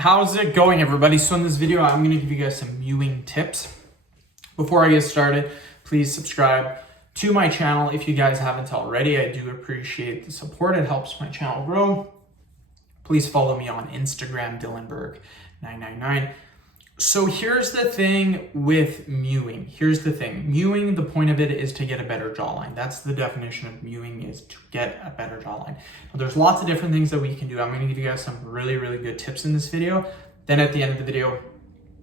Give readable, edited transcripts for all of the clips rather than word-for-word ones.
How's it going, everybody? So in this video, I'm going to give you guys some mewing tips. Before I get started, please subscribe to my channel if you guys haven't already. I do appreciate the support. It helps my channel grow. Please follow me on Instagram, Dylanberg999. So here's the thing with mewing. Here's the thing. Mewing, the point of it is to get a better jawline. That's the definition of mewing, is to get a better jawline. Now, there's lots of different things that we can do. I'm going to give you guys some really good tips in this video. Then at the end of the video,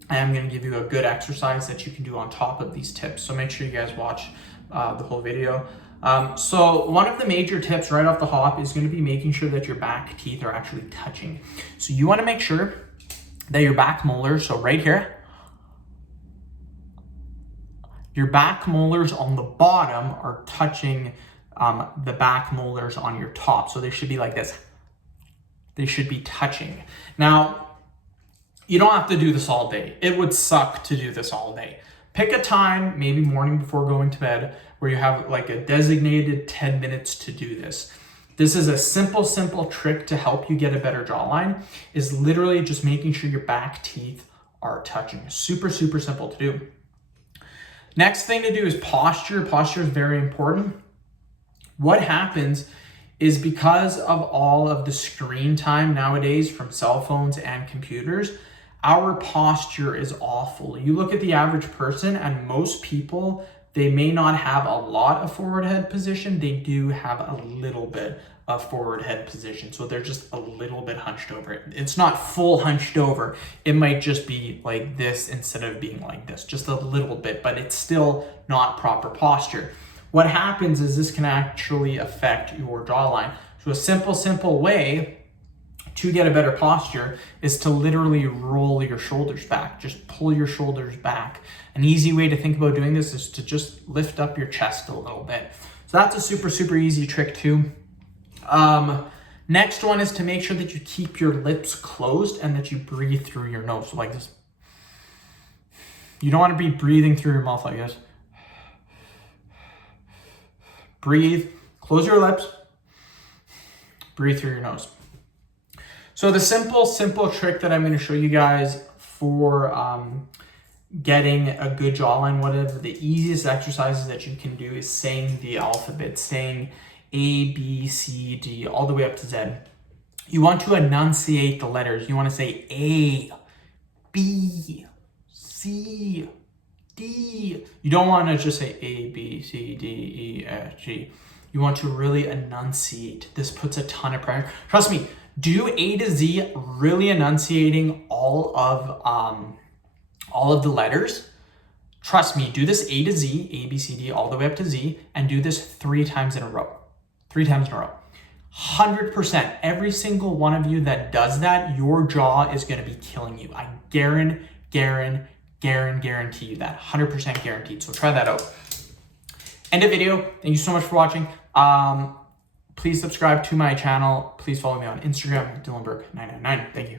I am going to give you a good exercise that you can do on top of these tips. So make sure you guys watch the whole video. So one of the major tips right off the hop is going to be making sure that your back teeth are actually touching. So you want to make sure that your back molars, so right here, your back molars on the bottom are touching the back molars on your top. So they should be like this. They should be touching. Now, you don't have to do this all day. It would suck to do this all day. Pick a time, maybe morning before going to bed, where you have like a designated 10 minutes to do this. This is a simple trick to help you get a better jawline, is literally just making sure your back teeth are touching. Super simple to do. Next thing to do is posture. Posture is very important. What happens is, because of all of the screen time nowadays from cell phones and computers, our posture is awful. You look at the average person, and most people, they may not have a lot of forward head position. They do have a little bit of forward head position. So they're just a little bit hunched over. It's not full hunched over. It might just be like this instead of being like this, just a little bit, but it's still not proper posture. What happens is this can actually affect your jawline. So a simple way to get a better posture is to literally roll your shoulders back. Just pull your shoulders back. An easy way to think about doing this is to just lift up your chest a little bit. So that's a super easy trick too. Next one is to make sure that you keep your lips closed and that you breathe through your nose. So like this. You don't want to be breathing through your mouth like this. Breathe, close your lips, breathe through your nose. So the simple trick that I'm going to show you guys for getting a good jawline, one of the easiest exercises that you can do is saying the alphabet, saying A, B, C, D, all the way up to Z. You want to enunciate the letters. You want to say A, B, C, D. You don't want to just say A, B, C, D, E, F, G. You want to really enunciate. This puts a ton of pressure. Trust me, do A to Z, really enunciating all of the letters. Trust me, do this A to Z, A, B, C, D, all the way up to Z, and do this 3 times in a row. 3 times in a row. 100%. Every single one of you that does that, your jaw is going to be killing you. I guarantee you that. 100% guaranteed. So try that out. End of video. Thank you so much for watching. Please subscribe to my channel. Please follow me on Instagram, Dylanberg999. Thank you.